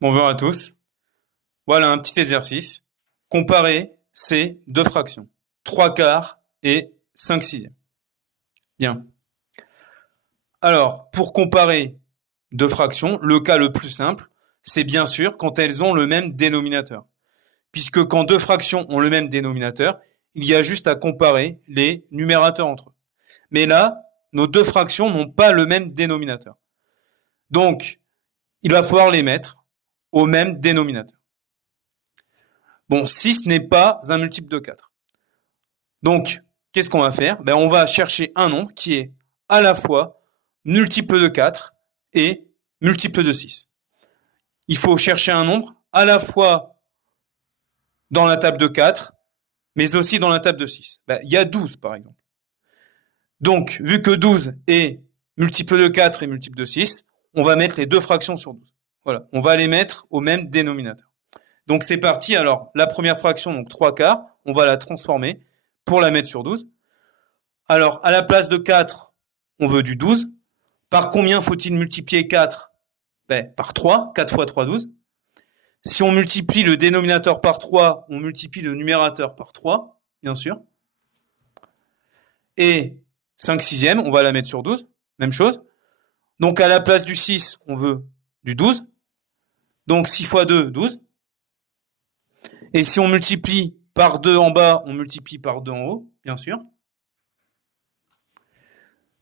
Bonjour à tous. Voilà un petit exercice. Comparer ces deux fractions. 3/4 et 5/6. Bien. Alors, pour comparer deux fractions, le cas le plus simple, c'est bien sûr quand elles ont le même dénominateur. Puisque quand deux fractions ont le même dénominateur, il y a juste à comparer les numérateurs entre eux. Mais là, nos deux fractions n'ont pas le même dénominateur. Donc, il va falloir les mettre au même dénominateur. Bon, 6 n'est pas un multiple de 4. Donc, qu'est-ce qu'on va faire? On va chercher un nombre qui est à la fois multiple de 4 et multiple de 6. Il faut chercher un nombre à la fois dans la table de 4, mais aussi dans la table de 6. Il y a 12, par exemple. Donc, vu que 12 est multiple de 4 et multiple de 6, on va mettre les deux fractions sur 12. Voilà, on va les mettre au même dénominateur. Donc, c'est parti. Alors, la première fraction, donc 3/4, on va la transformer pour la mettre sur 12. Alors, à la place de 4, on veut du 12. Par combien faut-il multiplier 4? Par 3. 4 fois 3, 12. Si on multiplie le dénominateur par 3, on multiplie le numérateur par 3, bien sûr. Et 5/6, on va la mettre sur 12. Même chose. Donc, à la place du 6, on veut du 12. Donc, 6 fois 2, 12. Et si on multiplie par 2 en bas, on multiplie par 2 en haut, bien sûr.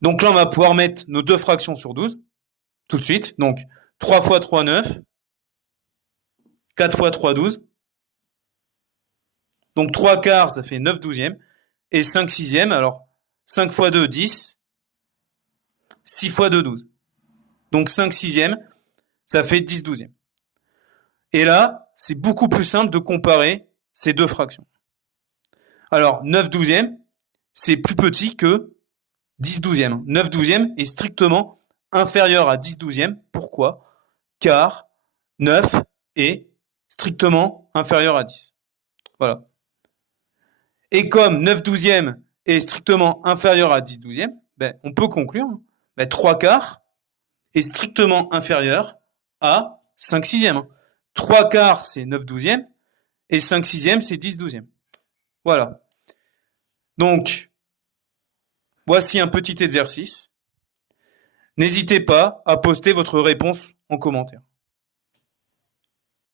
Donc là, on va pouvoir mettre nos deux fractions sur 12, tout de suite. Donc, 3 fois 3, 9. 4 fois 3, 12. Donc 3/4, ça fait 9/12. Et 5/6, alors 5 fois 2, 10. 6 fois 2, 12. Donc 5/6, ça fait 10/12. Et là, c'est beaucoup plus simple de comparer ces deux fractions. Alors, 9/12, c'est plus petit que 10/12. 9/12 est strictement inférieur à 10/12. Pourquoi? Car 9 est strictement inférieur à 10. Voilà. Et comme 9/12 est strictement inférieur à 10/12, on peut conclure 3/4 est strictement inférieur à 5/6. 3/4, c'est 9/12 et 5/6, c'est 10/12. Voilà. Donc, voici un petit exercice. N'hésitez pas à poster votre réponse en commentaire.